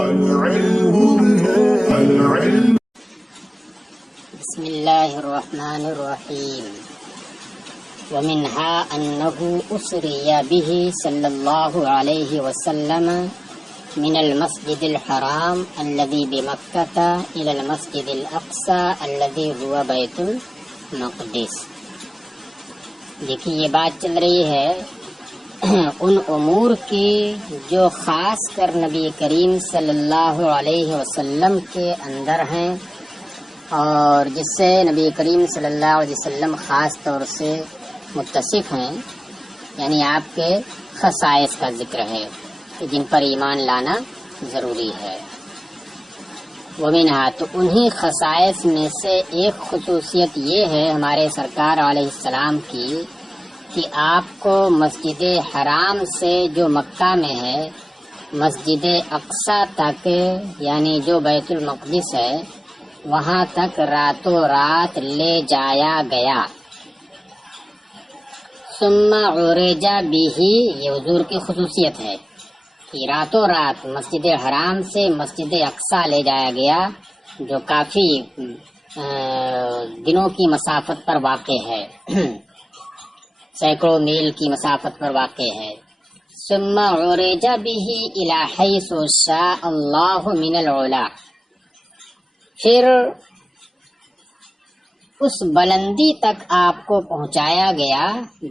بسم اللہ الرحمن الرحیم ومنها أنه أسري به صلى الله عليه وسلم من المسجد الحرام الذي بمكة إلى المسجد الأقصى الذي هو بیت المقدس۔ دیکھیے یہ بات چل رہی ہے ان امور کی جو خاص کر نبی کریم صلی اللہ علیہ وسلم کے اندر ہیں اور جس سے نبی کریم صلی اللہ علیہ وسلم خاص طور سے متصف ہیں، یعنی آپ کے خصائص کا ذکر ہے جن پر ایمان لانا ضروری ہے۔ ومنها، تو انہی خصائص میں سے ایک خصوصیت یہ ہے ہمارے سرکار علیہ السلام کی کہ آپ کو مسجد حرام سے جو مکہ میں ہے مسجد اقصی تک، یعنی جو بیت المقدس ہے، وہاں تک راتوں رات لے جایا گیا۔ ثم عرج به، یہ حضور کی خصوصیت ہے کہ راتوں رات مسجد حرام سے مسجد اقصی لے جایا گیا، جو کافی دنوں کی مسافت پر واقع ہے، سینکڑوں میل کی مسافت پر واقع ہے۔ ثم عرج به الى حيث شاء اللہ من العلا، پھر اس بلندی تک آپ کو پہنچایا گیا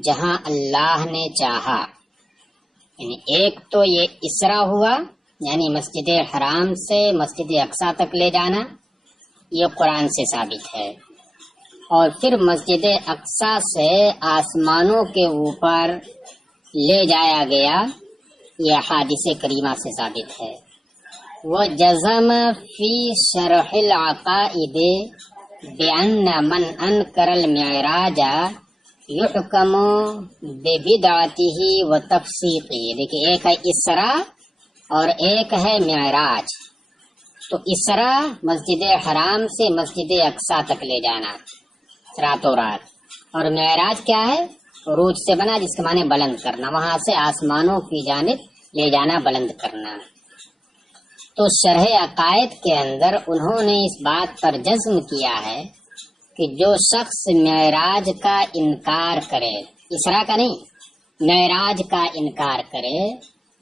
جہاں اللہ نے چاہا۔ یعنی ایک تو یہ اسرا ہوا، یعنی مسجد حرام سے مسجد اقصی تک لے جانا، یہ قرآن سے ثابت ہے، اور پھر مسجد اقصی سے آسمانوں کے اوپر لے جایا گیا، یہ احادیث کریمہ سے ثابت ہے۔ وجزم فی شرح العقائد بأن من انکر المعراج یحکم ببدعته وتفسیقه۔ دیکھیں ایک ہے اسرا اور ایک ہے معراج۔ تو اسرا مسجد حرام سے مسجد اقصی تک لے جانا راتوں رات، اور معراج کیا ہے؟ عروج سے بنا، جس کے معنی بلند کرنا، وہاں سے آسمانوں کی جانب لے جانا، بلند کرنا۔ تو شرح عقائد کے اندر انہوں نے اس بات پر جزم کیا ہے کہ جو شخص معراج کا انکار کرے، اسرا کا نہیں، معراج کا انکار کرے،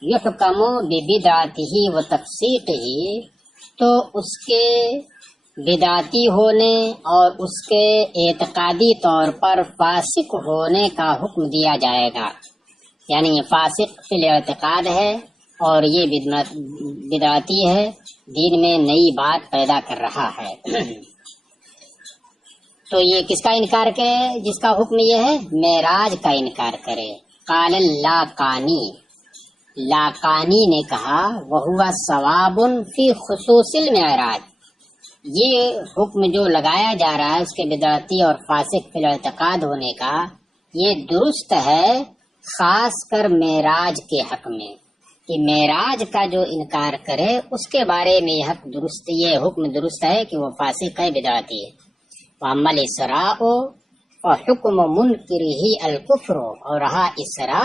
یحکم ببدعتہ و تفسیقہ، تو اس کے بدعتی ہونے اور اس کے اعتقادی طور پر فاسق ہونے کا حکم دیا جائے گا۔ یعنی یہ فاسق فی الاعتقاد ہے اور یہ بدعتی ہے، دین میں نئی بات پیدا کر رہا ہے۔ تو یہ کس کا انکار کرے؟ جس کا حکم یہ ہے معراج کا انکار کرے۔ قال اللاقانی، لاقانی نے کہا وہو ثواب فی خصوص المعراج، یہ حکم جو لگایا جا رہا ہے اس کے بدعتی اور فاسق فی الاعتقاد ہونے کا، یہ درست ہے خاص کر معراج کے حق میں، کہ معراج کا جو انکار کرے اس کے بارے میں یہ حکم درست ہے کہ وہ فاسق ہے، بدعتی ہے۔ وَأَمَّا الْإِسْرَاءُ وَحُكْمُ مُنْكِرِهِ الْكُفْرُ، اور رہا اسرا،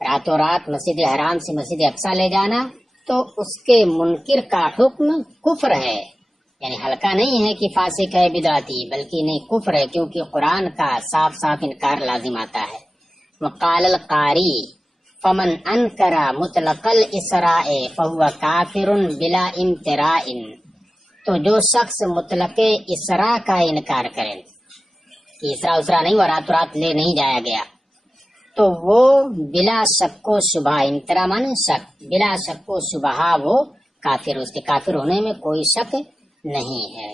راتوں رات مسجد حرام سے مسجد اقصی لے جانا، تو اس کے منکر کا حکم کفر ہے، یعنی ہلکا نہیں ہے کہ فاسق ہے، بدعتی، بلکہ نہیں، کفر ہے، کیونکہ قرآن کا صاف صاف انکار لازم آتا ہے۔ وقال القاری فمن انکر مطلق الاسراء فهو کافر بلا امتراء، تو جو شخص مطلق اسرا کا انکار کرے کہ اسرا نہیں، وہ رات رات لے نہیں جایا گیا، تو وہ بلا شک و شبہ، امتراء مانے شک، بلا شک و شبہ وہ کافر، اس کے کافر ہونے میں کوئی شک نہیں ہے۔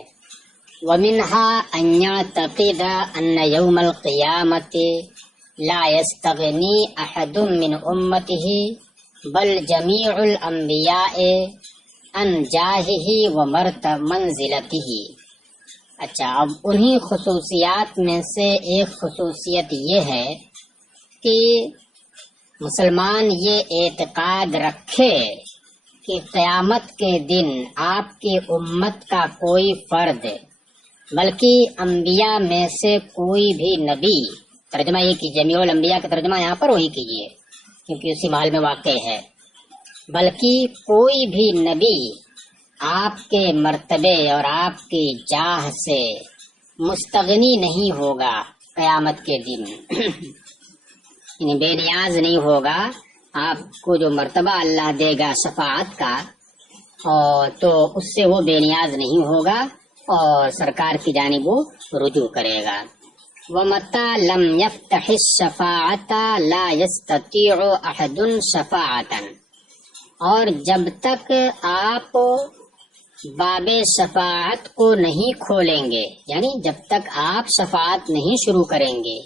وَمِنْهَا أَنْ يَعْتَقِدَ أَنَّ يَوْمَ الْقِيَامَةِ لَا يَسْتَغْنِي أَحَدٌ مِّنْ أُمَّتِهِ بَلْ جَمِيعُ الْأَنْبِيَاءِ عَنْ جَاهِهِ وَمَرْتَبَتِهِ۔ اچھا، اب انہی خصوصیات میں سے ایک خصوصیت یہ ہے کہ مسلمان یہ اعتقاد رکھے کہ قیامت کے دن آپ کی امت کا کوئی فرد، بلکہ انبیاء میں سے کوئی بھی نبی، ترجمہ یہ کہ جمیع الانبیاء کا ترجمہ یہاں پر وہی کیجیے کیونکہ اسی محل میں واقع ہے، بلکہ کوئی بھی نبی آپ کے مرتبے اور آپ کی جاہ سے مستغنی نہیں ہوگا قیامت کے دن یعنی بے نیاز نہیں ہوگا. آپ کو جو مرتبہ اللہ دے گا شفاعت کا اور تو اس سے وہ بے نیاز نہیں ہوگا اور سرکار کی جانب وہ رجوع کرے گا. وَمَتَّى لَمْ يَفْتَحِ الشَّفَاعَةَ لَا يَسْتَطِيعُ أَحَدٌ شَفَاعَةً. اور جب تک آپ باب شفاعت کو نہیں کھولیں گے، یعنی جب تک آپ شفاعت نہیں شروع کریں گے،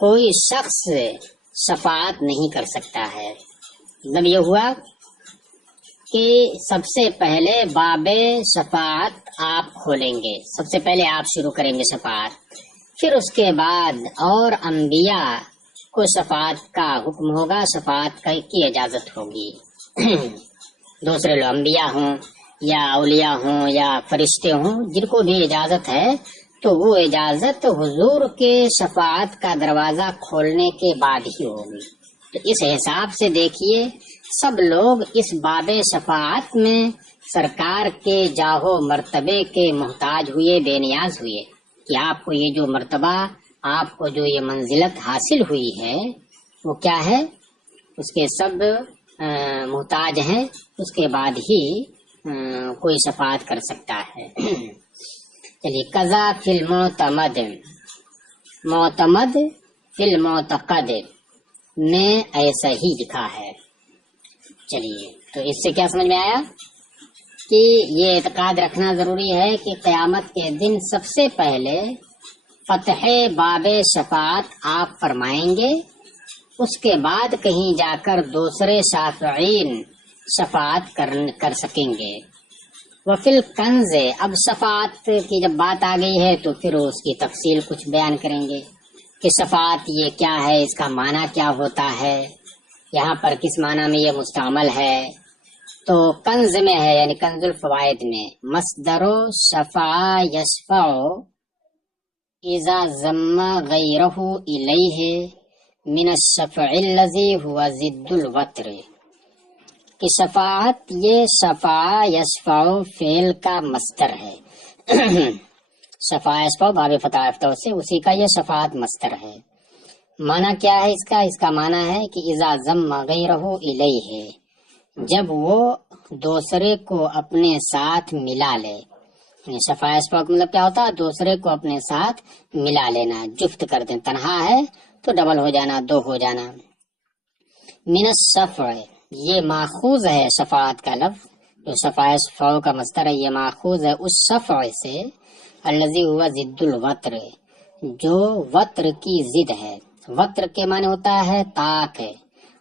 کوئی شخص شفاعت نہیں کر سکتا ہے. مطلب یہ ہوا کہ سب سے پہلے باب شفاعت آپ کھولیں گے، سب سے پہلے آپ شروع کریں گے شفاعت، پھر اس کے بعد اور انبیاء کو شفاعت کا حکم ہوگا، شفاعت کی اجازت ہوگی. دوسرے لوگ انبیاء ہوں یا اولیاء ہوں یا فرشتے ہوں، جن کو بھی اجازت ہے تو وہ اجازت حضور کے شفاعت کا دروازہ کھولنے کے بعد ہی ہوگی. تو اس حساب سے دیکھیے سب لوگ اس باب شفاعت میں سرکار کے جاہو مرتبے کے محتاج ہوئے، بے نیاز ہوئے کہ آپ کو یہ جو مرتبہ، آپ کو جو یہ منزلت حاصل ہوئی ہے وہ کیا ہے، اس کے سب محتاج ہیں، اس کے بعد ہی کوئی شفاعت کر سکتا ہے. چلیے قضا فی المعتمد، معتمد فی المعتقد میں ایسا ہی لکھا ہے. چلیے تو اس سے کیا سمجھ میں آیا کہ یہ اعتقاد رکھنا ضروری ہے کہ قیامت کے دن سب سے پہلے فتح باب شفاعت آپ فرمائیں گے، اس کے بعد کہیں جا کر دوسرے شافعین شفاعت کر سکیں گے. وفی الکنز، اب شفاعت کی جب بات آ گئی ہے تو پھر اس کی تفصیل کچھ بیان کریں گے کہ شفاعت یہ کیا ہے، اس کا معنی کیا ہوتا ہے، یہاں پر کس معنی میں یہ مستعمل ہے. تو کنز میں ہے یعنی کنز الفوائد میں، مصدر شفع یشفع اذا ضم غیرہ الیہ من الشفع الذی هو ضد الوتر، کہ شفاعت یہ شفع یشفع فعل کا مصدر ہے. شفع یشفع باب فتح یفتح سے اسی کا یہ شفاعت مصدر ہے. معنی کیا ہے اس کا معنی ہے کہ اذا ضم غیرہ الیہ، جب وہ دوسرے کو اپنے ساتھ ملا لے. شفع یشفع کا مطلب کیا ہوتا ہے، دوسرے کو اپنے ساتھ ملا لینا، جفت کر دیں، تنہا ہے تو ڈبل ہو جانا، دو ہو جانا. من الشفع، یہ ماخوذ ہے شفاعت کا لفظ، جو شفع یشفع کا مصدر ہے یہ ماخوذ ہے اس شفع سے الذی ہوا ضد الوتر، جو وتر کی ضد ہے. وتر کے معنی ہوتا ہے طاق ہے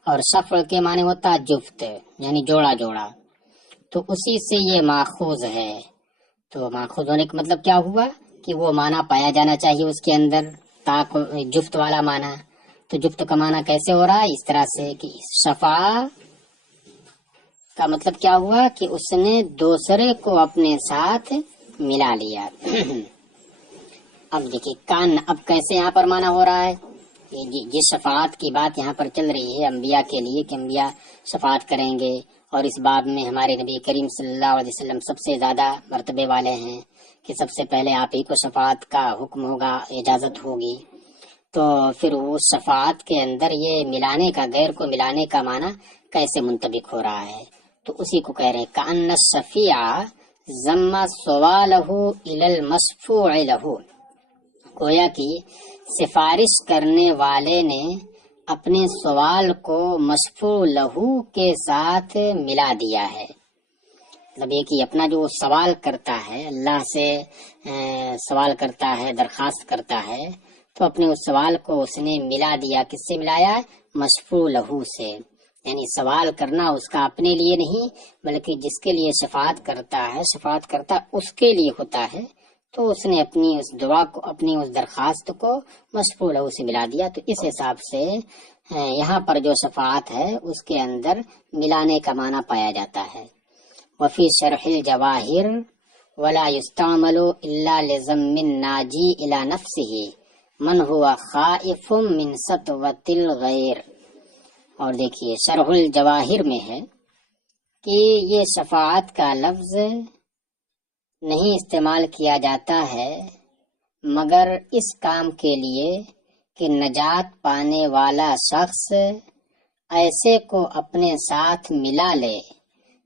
اور شفع کے معنی ہوتا ہے جفت یعنی جوڑا جوڑا، تو اسی سے یہ ماخوذ ہے. تو ماخوذ ہونے کا مطلب کیا ہوا کہ وہ معنی پایا جانا چاہیے اس کے اندر، طاق جفت والا معنی. تو جفت کا معنی کیسے ہو رہا ہے، اس طرح سے کہ شفع کا مطلب کیا ہوا کہ اس نے دوسرے کو اپنے ساتھ ملا لیا. اب دیکھیے کان، اب کیسے یہاں پر معنی ہو رہا ہے، جس شفاعت کی بات یہاں پر چل رہی ہے انبیاء کے لیے کہ انبیاء شفاعت کریں گے، اور اس باب میں ہمارے نبی کریم صلی اللہ علیہ وسلم سب سے زیادہ مرتبے والے ہیں کہ سب سے پہلے آپ ہی کو شفاعت کا حکم ہوگا، اجازت ہوگی. تو پھر اس شفاعت کے اندر یہ ملانے کا، غیر کو ملانے کا معنی کیسے منطبق ہو رہا ہے، تو اسی کو کہہ رہے ہیں کأن الشفیع ضم سوالہ الی المشفوع لہ، گویا کہ سفارش کرنے والے نے اپنے سوال کو مشفوع لہو کے ساتھ ملا دیا ہے. مطلب یہ کہ اپنا جو سوال کرتا ہے، اللہ سے سوال کرتا ہے، درخواست کرتا ہے، تو اپنے اس سوال کو اس نے ملا دیا. کس سے ملایا؟ مشفوع لہو سے، یعنی سوال کرنا اس کا اپنے لیے نہیں بلکہ جس کے لیے شفاعت کرتا اس کے لیے ہوتا ہے. تو اس نے اپنی اس دعا کو، اپنی اس درخواست کو مشفوع لہو سے ملا دیا. تو اس حساب سے یہاں پر جو شفاعت ہے اس کے اندر ملانے کا معنی پایا جاتا ہے. وفی شرح الجواہر ولا يستعمل الا لضم الناجی الى نفسه من هو خائف من سطوة الغیر. اور دیکھیے شرح الجواہر میں ہے کہ یہ شفاعت کا لفظ نہیں استعمال کیا جاتا ہے مگر اس کام کے لیے کہ نجات پانے والا شخص ایسے کو اپنے ساتھ ملا لے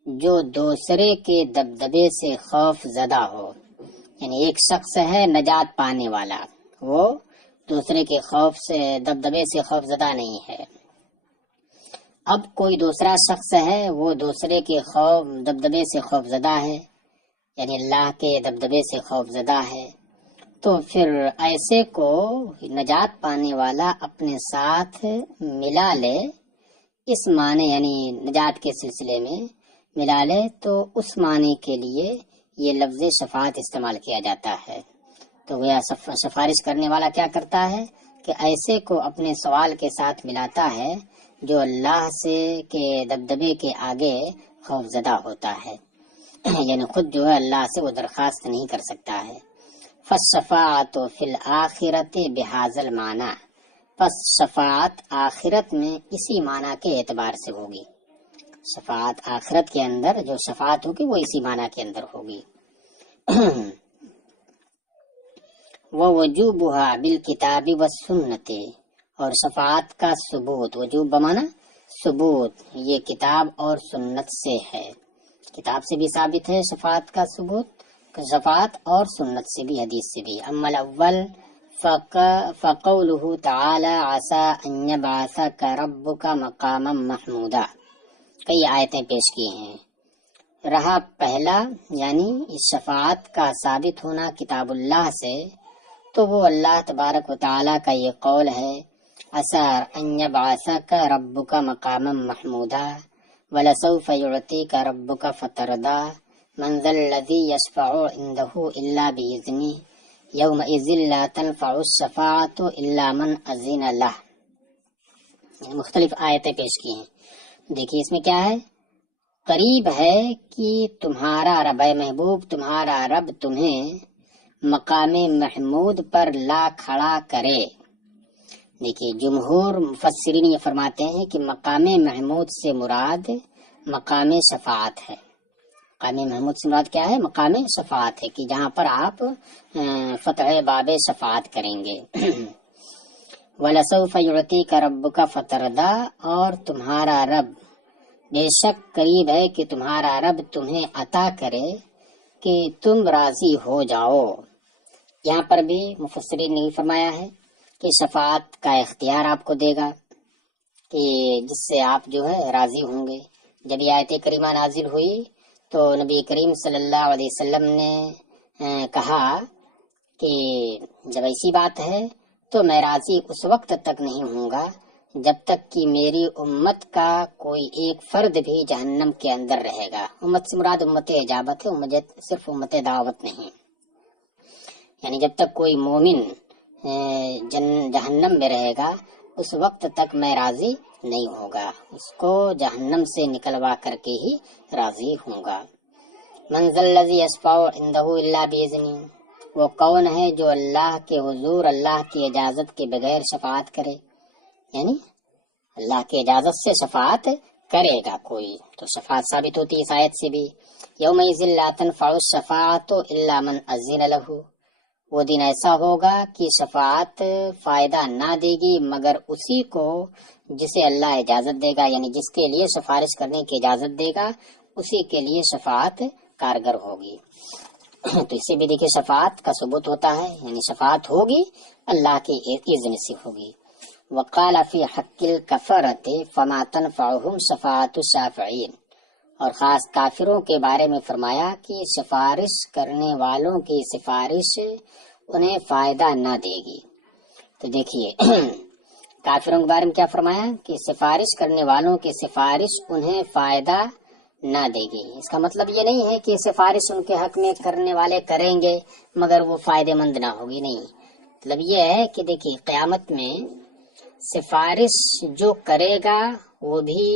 جو دوسرے کے دبدبے سے خوف زدہ ہو. یعنی ایک شخص ہے نجات پانے والا، وہ دوسرے کے خوف سے دبدبے سے خوف زدہ نہیں ہے. اب کوئی دوسرا شخص ہے وہ دوسرے کے خوف دبدبے سے خوف زدہ ہے، یعنی اللہ کے دبدبے سے خوف زدہ ہے، تو پھر ایسے کو نجات پانے والا اپنے ساتھ ملا لے. اس معنی یعنی نجات کے سلسلے میں ملا لے، تو اس معنی کے لیے یہ لفظ شفاعت استعمال کیا جاتا ہے. تو وہ سفارش کرنے والا کیا کرتا ہے کہ ایسے کو اپنے سوال کے ساتھ ملاتا ہے جو اللہ سے کے دبدبے کے آگے خوف زدہ ہوتا ہے، یعنی خود جو ہے اللہ سے وہ درخواست نہیں کر سکتا ہے. فالشفاعت فی الآخرۃ بہذا المعنی، پس شفاعت آخرت میں اسی معنی کے اعتبار سے ہوگی. شفاعت آخرت کے اندر جو شفاعت ہوگی وہ اسی معنی کے اندر ہوگی. ووجوبها بالکتاب والسنت، اور شفاعت کا ثبوت، وجوب بمانا ثبوت، یہ کتاب اور سنت سے ہے. کتاب سے بھی ثابت ہے شفاعت کا ثبوت، شفاعت اور سنت سے بھی، حدیث سے بھی. اما الاول فقوله تعالی عسى ان يبعثك ربك مقاما محمودا، کئی آیتیں پیش کی ہیں. رہا پہلا یعنی اس شفاعت کا ثابت ہونا کتاب اللہ سے، تو وہ اللہ تبارک و تعالی کا یہ قول ہے عسى ان يبعثك ربك مقاما محمودا ولسوف يعطيك ربك فترضى من ذا الذي يشفع عنده الا باذنه يومئذ لا تنفع الشفاعة الا من اذن له. مختلف آیتیں پیش کی ہیں. دیکھیے اس میں کیا ہے، قریب ہے کہ تمہارا رب محبوب، تمہارا رب تمہیں مقام محمود پر لا کھڑا کرے. دیکھیے جمہور مفسرین یہ فرماتے ہیں کہ مقام محمود سے مراد مقام شفاعت ہے. مقام محمود سے مراد کیا ہے؟ مقام شفاعت ہے، کہ جہاں پر آپ فتح باب شفاعت کریں گے. وَلَسَوْفَ يُعْطِيكَ رَبُّكَ فَتَرْضَىٰ، اور تمہارا رب بے شک قریب ہے کہ تمہارا رب تمہیں عطا کرے کہ تم راضی ہو جاؤ. یہاں پر بھی مفسرین نے فرمایا ہے کہ شفاعت کا اختیار آپ کو دے گا کہ جس سے آپ جو ہے راضی ہوں گے. جب یہ آیت کریمہ نازل ہوئی تو نبی کریم صلی اللہ علیہ وسلم نے کہا کہ جب ایسی بات ہے تو میں راضی اس وقت تک نہیں ہوں گا جب تک کہ میری امت کا کوئی ایک فرد بھی جہنم کے اندر رہے گا. امت سے مراد امت اجابت ہے، صرف امت دعوت نہیں. یعنی جب تک کوئی مومن جہنم میں رہے گا اس وقت تک میں راضی نہیں ہوگا، اس کو جہنم سے نکلوا کر کے ہی راضی ہوں گا. من ذا الذی یشفع عنده الا باذنہ، وہ کون ہے جو اللہ کے حضور اللہ کی اجازت کے بغیر شفاعت کرے، یعنی اللہ کی اجازت سے شفاعت کرے گا کوئی، تو شفاعت ثابت ہوتی ہے اس آیت سے بھی. یومئذ لا تنفع الشفاعۃ الا من اذن له، وہ دن ایسا ہوگا کہ شفاعت فائدہ نہ دے گی مگر اسی کو جسے اللہ اجازت دے گا، یعنی جس کے لیے سفارش کرنے کی اجازت دے گا اسی کے لیے شفاعت کارگر ہوگی. تو اس سے بھی دیکھیے شفاعت کا ثبوت ہوتا ہے، یعنی شفاعت ہوگی اللہ کے اذن سے ہوگی. وقال فی حق الکفرۃ فما تنفعهم شفاعت الشافعین، اور خاص کافروں کے بارے میں فرمایا کہ سفارش کرنے والوں کی سفارش انہیں فائدہ نہ دے گی. تو دیکھیے کافروں کے بارے میں کیا فرمایا کہ سفارش کرنے والوں کی سفارش انہیں فائدہ نہ دے گی. اس کا مطلب یہ نہیں ہے کہ سفارش ان کے حق میں کرنے والے کریں گے مگر وہ فائدہ مند نہ ہوگی، نہیں. مطلب یہ ہے کہ دیکھیے قیامت میں سفارش جو کرے گا وہ بھی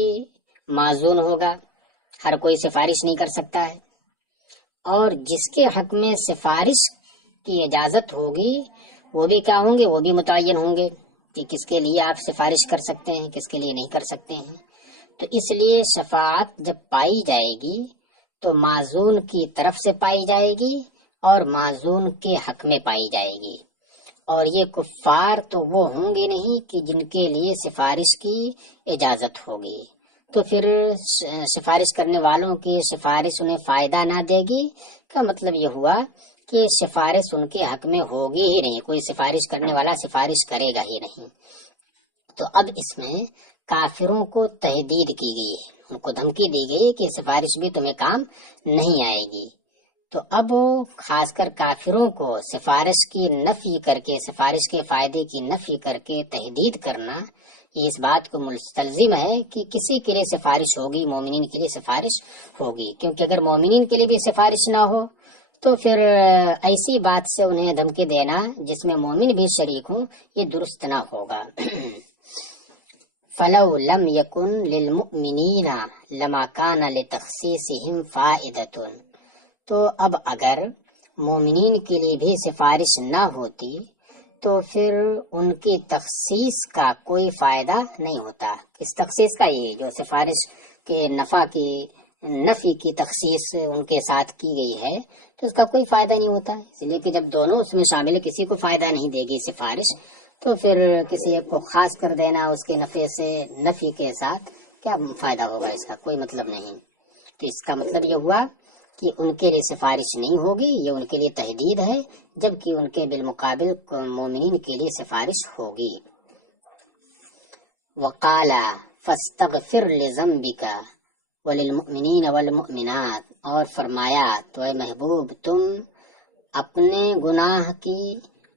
معذون ہوگا، ہر کوئی سفارش نہیں کر سکتا ہے، اور جس کے حق میں سفارش کی اجازت ہوگی وہ بھی کیا ہوں گے، وہ بھی متعین ہوں گے کہ کس کے لیے آپ سفارش کر سکتے ہیں، کس کے لیے نہیں کر سکتے ہیں. تو اس لیے شفاعت جب پائی جائے گی تو معزون کی طرف سے پائی جائے گی اور معزون کے حق میں پائی جائے گی، اور یہ کفار تو وہ ہوں گے نہیں کہ جن کے لیے سفارش کی اجازت ہوگی، تو پھر سفارش کرنے والوں کی سفارش انہیں فائدہ نہ دے گی، کا مطلب یہ ہوا کہ سفارش ان کے حق میں ہوگی ہی نہیں، کوئی سفارش کرنے والا سفارش کرے گا ہی نہیں۔ تو اب اس میں کافروں کو تہدید کی گئی ہے، ان کو دھمکی دی گئی کہ سفارش بھی تمہیں کام نہیں آئے گی۔ تو اب خاص کر کافروں کو سفارش کی نفی کر کے، سفارش کے فائدے کی نفی کر کے تہدید کرنا، یہ اس بات کو مستلزم ہے کہ کسی کے لیے سفارش ہوگی، مومنین کے لیے سفارش ہوگی، کیونکہ اگر مومنین کے لیے بھی سفارش نہ ہو تو پھر ایسی بات سے انہیں دھمکی دینا جس میں مومن بھی شریک ہوں، یہ درست نہ ہوگا۔ فَلَوْ لَمْ يَكُنْ لِلْمُؤْمِنِينَ لَمَا كَانَ لِتَخْصِيصِهِمْ فَائِدَةٌ، تو اب اگر مومنین کے لیے بھی سفارش نہ ہوتی تو پھر ان کی تخصیص کا کوئی فائدہ نہیں ہوتا۔ اس تخصیص کا یہ جو سفارش کے نفی کی تخصیص ان کے ساتھ کی گئی ہے تو اس کا کوئی فائدہ نہیں ہوتا، اس لیے کہ جب دونوں اس میں شامل ہے، کسی کو فائدہ نہیں دے گی سفارش، تو پھر کسی ایک کو خاص کر دینا اس کے نفع سے نفی کے ساتھ کیا فائدہ ہوگا، اس کا کوئی مطلب نہیں۔ تو اس کا مطلب یہ ہوا کہ ان کے لیے سفارش نہیں ہوگی، یہ ان کے لیے تہدید ہے، جبکہ ان کے بالمقابل مومنین کے لیے سفارش ہوگی۔ وقال فاستغفر لذنبک وللمؤمنین والمؤمنات، اور فرمایا تو اے محبوب تم اپنے گناہ کی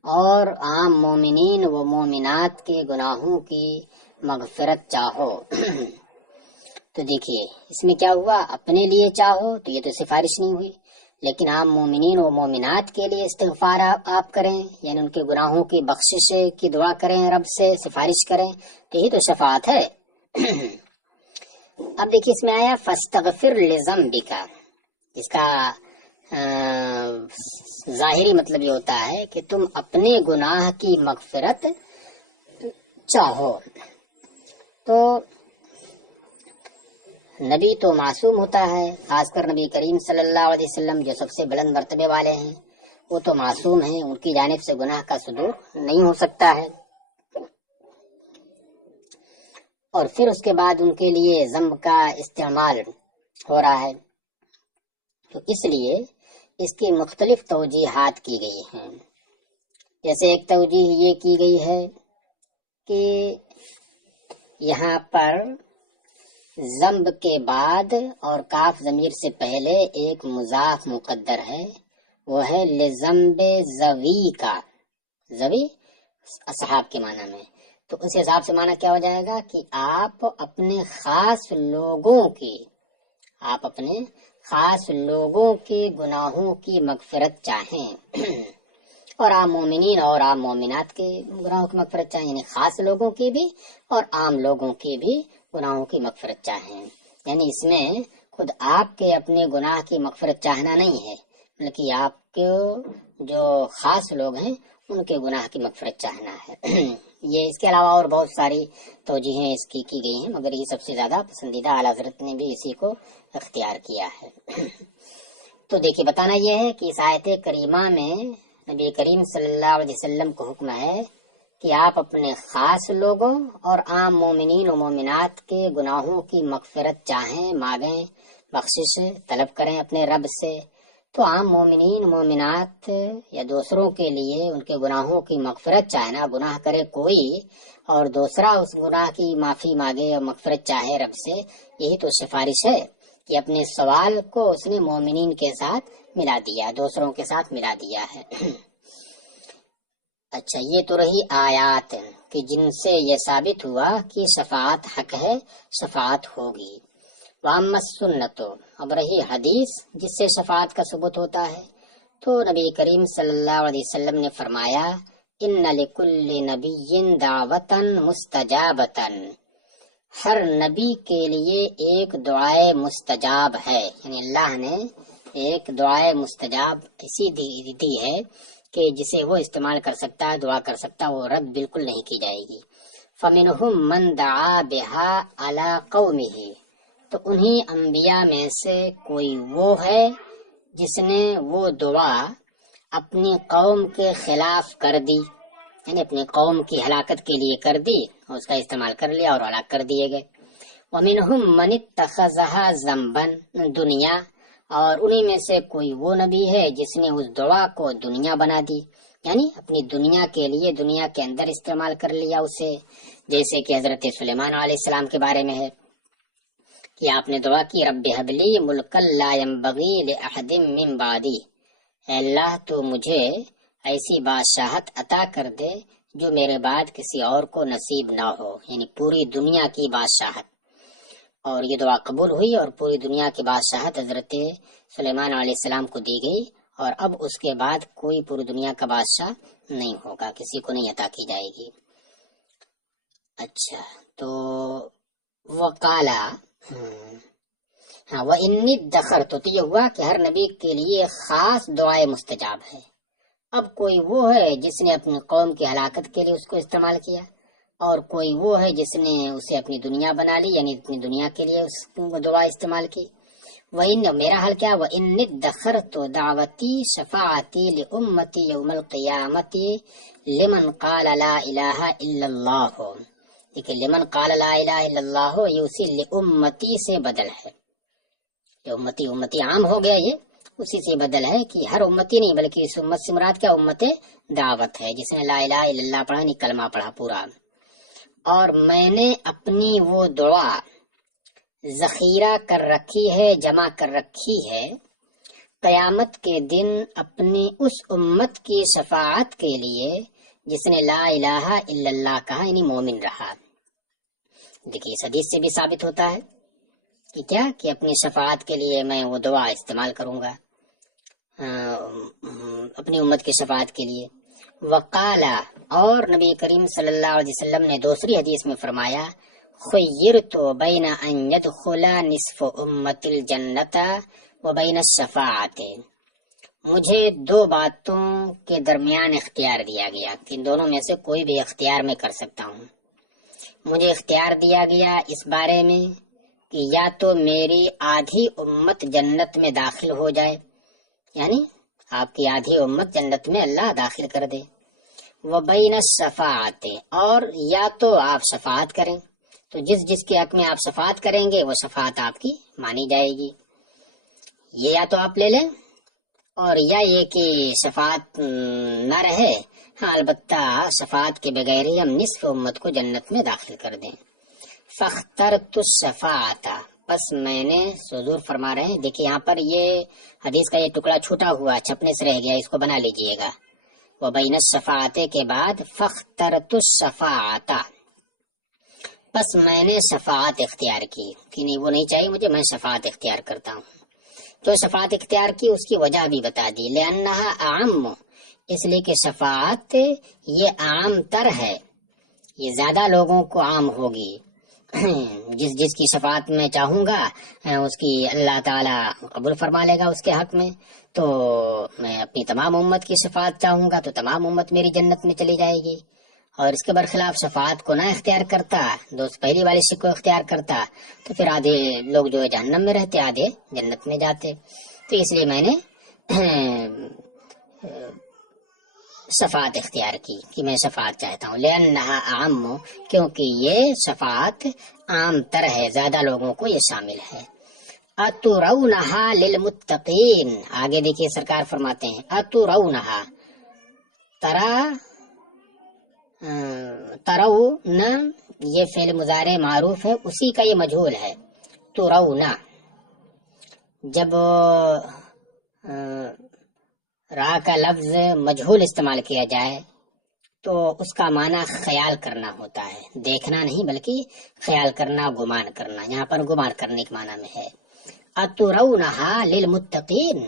اور عام مومنین و مومنات کے گناہوں کی مغفرت چاہو۔ تو دیکھیے اس میں کیا ہوا، اپنے لیے چاہو تو یہ تو سفارش نہیں ہوئی، لیکن عام مومنین و مومنات کے لیے استغفار آپ کریں، یعنی ان کے گناہوں کی بخشش کی دعا کریں، رب سے سفارش کریں، تو یہی تو شفاعت ہے۔ اب دیکھیے اس میں آیا فاستغفر لذنبک، اس کا ظاہری مطلب یہ ہوتا ہے کہ تم اپنے گناہ کی مغفرت چاہو۔ تو نبی تو معصوم ہوتا ہے، خاص کر نبی کریم صلی اللہ علیہ وسلم جو سب سے بلند مرتبے والے ہیں، وہ تو معصوم ہیں، ان کی جانب سے گناہ کا صدور نہیں ہو سکتا ہے، اور پھر اس کے بعد ان کے لیے ذنب کا استعمال ہو رہا ہے، تو اس لیے اس کی مختلف توجیحات کی گئی ہیں۔ جیسے ایک توجیح یہ کی گئی ہے کہ یہاں پر ذنب کے بعد اور کاف ضمیر سے پہلے ایک مضاف مقدر ہے، وہ ہے لذنب ذوی کا، ذوی اصحاب کے معنی میں، تو اس حساب سے معنی کیا ہو جائے گا کہ آپ اپنے خاص لوگوں کے گناہوں کی مغفرت چاہیں اور عام مومنین اور عام مومنات کے گناہوں کی مغفرت چاہیں، یعنی خاص لوگوں کی بھی اور عام لوگوں کی بھی گناہوں کی مغفرت چاہیں، یعنی اس میں خود آپ کے اپنے گناہ کی مغفرت چاہنا نہیں ہے، بلکہ آپ کے جو خاص لوگ ہیں ان کے گناہ کی مغفرت چاہنا ہے۔ یہ اس کے علاوہ اور بہت ساری توجیہیں اس کی گئی ہیں، مگر یہ سب سے زیادہ پسندیدہ اعلیٰ حضرت نے بھی اسی کو اختیار کیا ہے۔ تو دیکھیے بتانا یہ ہے کہ اس آیت کریمہ میں نبی کریم صلی اللہ علیہ وسلم کو حکم ہے کہ آپ اپنے خاص لوگوں اور عام مومنین و مومنات کے گناہوں کی مغفرت چاہیں، مانگیں، بخشش طلب کریں اپنے رب سے۔ تو عام مومنین مومنات یا دوسروں کے لیے ان کے گناہوں کی مغفرت چاہنا، گناہ کرے کوئی اور دوسرا اس گناہ کی معافی مانگے اور مغفرت چاہے رب سے، یہی تو سفارش ہے کہ اپنے سوال کو اس نے مومنین کے ساتھ ملا دیا، دوسروں کے ساتھ ملا دیا ہے۔ اچھا یہ تو رہی آیات کہ جن سے یہ ثابت ہوا کہ شفاعت حق ہے، شفاعت ہوگی۔ وَأَمَّا السُّنَّةُ، اب رہی حدیث جس سے شفاعت کا ثبوت ہوتا ہے، تو نبی کریم صلی اللہ علیہ وسلم نے فرمایا ان لکل نبی دعوتن مستجابتن، ہر نبی کے لیے ایک دعائے مستجاب ہے، یعنی اللہ نے ایک دعائے مستجاب ایسی دی ہے کہ جسے وہ استعمال کر سکتا ہے، دعا کر سکتا ہے، وہ رد بالکل نہیں کی جائے گی۔ فَمِنْهُمْ مَنْ دَعَا بِهَا عَلَى قَوْمِهِ، تو انہی انبیاء میں سے کوئی وہ ہے جس نے وہ دعا اپنی قوم کے خلاف کر دی، یعنی اپنی قوم کی ہلاکت کے لیے کر دی اور اس کا استعمال کر لیا اور ہلاک کر دیے گئے۔ وَمِنْهُمْ مَنِ اتَّخَذَهَا ذَنْبًا، دنیا، اور انہی میں سے کوئی وہ نبی ہے جس نے اس دعا کو دنیا بنا دی، یعنی اپنی دنیا کے لیے دنیا کے اندر استعمال کر لیا اسے، جیسے کہ حضرت سلیمان علیہ السلام کے بارے میں ہے کہ آپ نے دعا کی رب ہب لی ملکا لا ينبغی لأحد من بعدی، اے اللہ تو مجھے ایسی بادشاہت عطا کر دے جو میرے بعد کسی اور کو نصیب نہ ہو، یعنی پوری دنیا کی بادشاہت۔ اور یہ دعا قبول ہوئی اور پوری دنیا کی بادشاہت حضرت سلیمان علیہ السلام کو دی گئی، اور اب اس کے بعد کوئی پوری دنیا کا بادشاہ نہیں ہوگا، کسی کو نہیں عطا کی جائے گی۔ اچھا، تو وقالا، ہاں، وَإِنِّي ادَّخَرْتُ، تو یہ ہوا کہ ہر نبی کے لیے خاص دعائے مستجاب ہے۔ اب کوئی وہ ہے جس نے اپنی قوم کی ہلاکت کے لیے اس کو استعمال کیا، اور کوئی وہ ہے جس نے اسے اپنی دنیا بنا لی، یعنی اپنی دنیا کے لیے اس دعا استعمال کی۔ وَإِنَّ، میرا حال کیا، وَإِنِّي ادَّخَرْتُ دعوتی شفاعتی لِأُمَّتِي يَوْمَ الْقِيَامَةِ لِمَنْ قَالَ لَا إِلَهَ إِلَّا اللَّهُ، لیکن لمن قال لا الہ الا اللہ یہ اسی لأمتی سے بدل ہے، امتی امتی عام ہو گیا، یہ اسی سے بدل ہے کہ ہر امتی نہیں بلکہ اس امت سے مراد کیا، امت دعوت ہے، جس نے لا الہ الا اللہ پڑھا، نہیں کلمہ پڑھا پورا۔ اور میں نے اپنی وہ دعا ذخیرہ کر رکھی ہے، جمع کر رکھی ہے قیامت کے دن اپنی اس امت کی شفاعت کے لیے جس نے لا الہ الا اللہ کہا، یعنی مومن رہا۔ دیکھیے اس حدیث سے بھی ثابت ہوتا ہے کہ کیا، کہ اپنی شفاعت کے لیے میں وہ دعا استعمال کروں گا اپنی امت کی شفاعت کے لیے۔ وقالا، اور نبی کریم صلی اللہ علیہ وسلم نے دوسری حدیث میں فرمایا، خیرت بین ان یدخل نصف امت الجنت وبین الشفاعت، مجھے دو باتوں کے درمیان اختیار دیا گیا، ان دونوں میں سے کوئی بھی اختیار میں کر سکتا ہوں۔ مجھے اختیار دیا گیا اس بارے میں کہ یا تو میری آدھی امت جنت میں داخل ہو جائے، یعنی آپ کی آدھی امت جنت میں اللہ داخل کر دے، وبین الشفاعت، اور یا تو آپ شفاعت کریں، تو جس جس کے حق میں آپ شفاعت کریں گے وہ شفاعت آپ کی مانی جائے گی، یہ یا تو آپ لے لیں، اور یا یہ کہ شفاعت نہ رہے، ہاں البتہ شفاعت کے بغیر ہی ہم نصف امت کو جنت میں داخل کر دیں۔ فاخترت الشفاعت، پس میں نے، حضور فرما رہے ہیں، دیکھیے یہاں پر یہ حدیث کا یہ ٹکڑا چھوٹا ہوا، چھپنے سے رہ گیا، اس کو بنا لیجئے گا۔ وبین الشفاعت کے بعد فاخترت الشفاعت، پس میں نے شفاعت اختیار کی، کہ نہیں وہ نہیں چاہیے مجھے، میں شفاعت اختیار کرتا ہوں۔ تو شفاعت اختیار کی، اس کی وجہ بھی بتا دی، لأنہا اعم، اس لیے کہ شفاعت یہ عام تر ہے، یہ زیادہ لوگوں کو عام ہوگی، جس کی شفاعت میں چاہوں گا اس کی اللہ تعالی قبول فرما لے گا اس کے حق میں، تو میں اپنی تمام امت کی شفاعت چاہوں گا تو تمام امت میری جنت میں چلی جائے گی، اور اس کے برخلاف شفاعت کو نہ اختیار کرتا، دوست پہلی والی شک کو اختیار کرتا، تو پھر آدھے لوگ جو ہے جہنم میں رہتے، آدھے جنت میں جاتے۔ تو اس لیے میں نے شفاعت اختیار کی کہ میں شفاعت چاہتا ہوں، لأنہا اعم، کیونکہ یہ شفاعت عام تر ہے، زیادہ لوگوں کو یہ شامل ہے۔ اترونہا للمتقین، آگے دیکھیے سرکار فرماتے ہیں اترونہا، ترون یہ فعل مضارع معروف ہے، اسی کا یہ مجہول ہے، ترونا، جب را کا لفظ مجہول استعمال کیا جائے تو اس کا معنی خیال کرنا ہوتا ہے، دیکھنا نہیں بلکہ خیال کرنا، گمان کرنا، یہاں پر گمان کرنے کے معنی میں ہے۔ اترونہا للمتقین،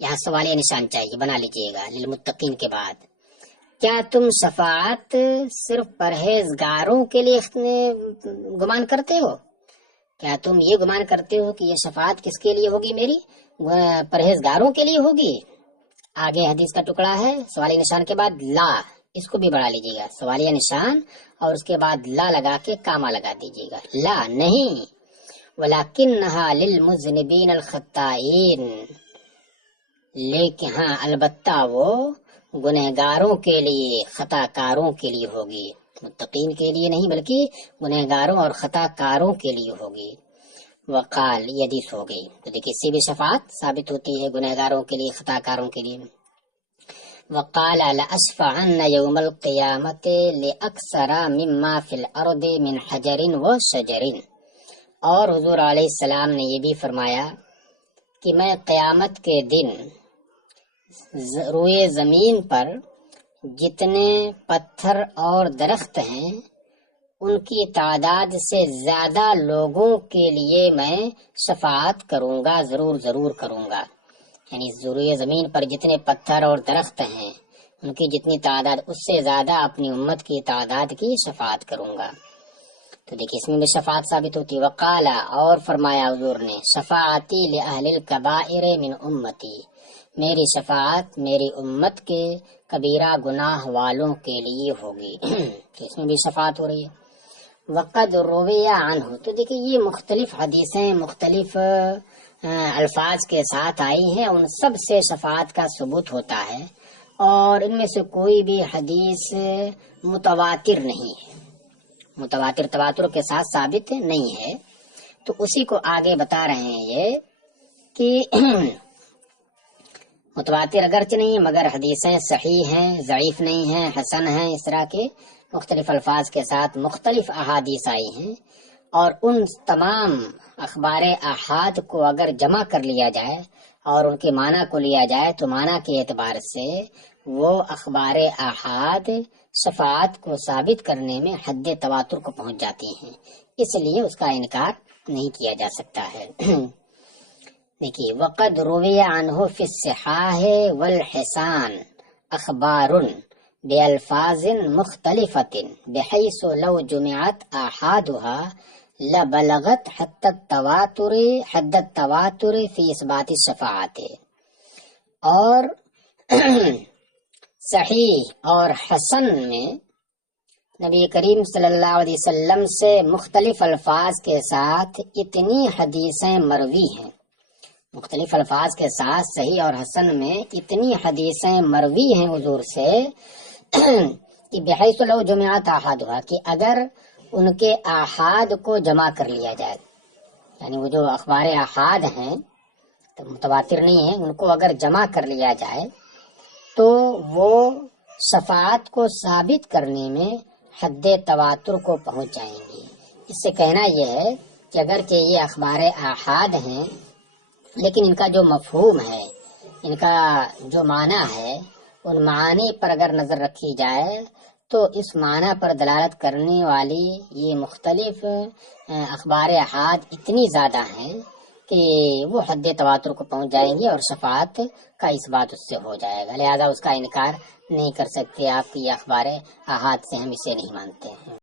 یہاں سوالیہ نشان چاہیے، بنا لیجئے گا، للمتقین کے بعد، کیا تم شفاعت صرف پرہیزگاروں کے لیے گمان کرتے ہو؟ کیا تم یہ گمان کرتے ہو کہ یہ شفاعت کس کے لیے ہوگی میری؟ وہ پرہیزگاروں کے لیے ہوگی؟ آگے حدیث کا ٹکڑا ہے، سوالی نشان کے بعد لا، اس کو بھی بڑھا لیجیے گا، سوالیہ نشان اور اس کے بعد لا لگا کے کاما لگا دیجیے گا، لا نہیں، ولیکنھا للمذنبین الخطائین، لیکن ہاں البتہ وہ گنہگاروں کے لیے، خطا کاروں کے لیے ہوگی، متقین کے لیے نہیں بلکہ گنہگاروں اور خطا کاروں کے لیے ہوگی۔ وقال، یہ حدیث ہو گئی، تو دیکھیے اس سے بھی شفاعت ثابت ہوتی ہے گنہگاروں کے لیے، خطا کاروں کے لیے۔ وقال لأشفعن یوم القیامت لأکثر مما فی الارض من حجر وشجر، اور حضور علیہ السلام نے یہ بھی فرمایا کہ میں قیامت کے دن روئے زمین پر جتنے پتھر اور درخت ہیں ان کی تعداد سے زیادہ لوگوں کے لیے میں شفاعت کروں گا، ضرور کروں گا، یعنی روئے زمین پر جتنے پتھر اور درخت ہیں ان کی جتنی تعداد اس سے زیادہ اپنی امت کی تعداد کی شفاعت کروں گا۔ تو دیکھیے اس میں بھی شفاعت ثابت ہوتی۔ وقالا، اور فرمایا حضور نے، شفاعتی لأہل الکبائر من امتی، میری شفاعت میری امت کے کبیرہ گناہ والوں کے لیے ہوگی۔ تو اس میں بھی شفاعت ہو رہی ہے۔ وقد روی عنہ، تو دیکھیے یہ مختلف حدیثیں مختلف الفاظ کے ساتھ آئی ہیں، ان سب سے شفاعت کا ثبوت ہوتا ہے، اور ان میں سے کوئی بھی حدیث متواتر نہیں ہے، متواتر تواتر کے ساتھ ثابت نہیں ہے۔ تو اسی کو آگے بتا رہے ہیں یہ کہ متواتر اگرچہ نہیں مگر حدیثیں صحیح ہیں، ضعیف نہیں ہیں، حسن ہیں، اس طرح کے مختلف الفاظ کے ساتھ مختلف احادیث آئی ہیں، اور ان تمام اخبار احاد کو اگر جمع کر لیا جائے اور ان کے معنی کو لیا جائے تو معنی کے اعتبار سے وہ اخبار احاد شفاعت کو ثابت کرنے میں حد تواتر کو پہنچ جاتی ہیں، اس لیے اس کا انکار نہیں کیا جا سکتا ہے۔ دیکھیے وقد روی عنہ فی الصحاح والحسان اخبار بألفاظ مختلفة بحيث لو جمعت آحادها لبلغت حد التواتر فی اثبات الشفاعت، اور صحیح اور حسن میں نبی کریم صلی اللہ علیہ وسلم سے مختلف الفاظ کے ساتھ اتنی حدیثیں مروی ہیں، مختلف الفاظ کے ساتھ صحیح اور حسن میں اتنی حدیثیں مروی ہیں حضور سے کہ بحیث لو جمعت آحادها، کہ اگر ان کے آحاد کو جمع کر لیا جائے، یعنی وہ جو اخبار آحاد ہیں تو متواتر نہیں ہیں، ان کو اگر جمع کر لیا جائے تو وہ شفاعت کو ثابت کرنے میں حد تواتر کو پہنچ جائیں گی۔ اس سے کہنا یہ ہے کہ اگرچہ یہ اخبار آحاد ہیں لیکن ان کا جو مفہوم ہے، ان کا جو معنی ہے، ان معنی پر اگر نظر رکھی جائے تو اس معنی پر دلالت کرنے والی یہ مختلف اخبار احاد اتنی زیادہ ہیں کہ وہ حد تواتر کو پہنچ جائیں گی اور شفاعت کا اس بات اس سے ہو جائے گا، لہذا اس کا انکار نہیں کر سکتے آپ کی یہ اخبار احاد سے ہم اسے نہیں مانتے ہیں۔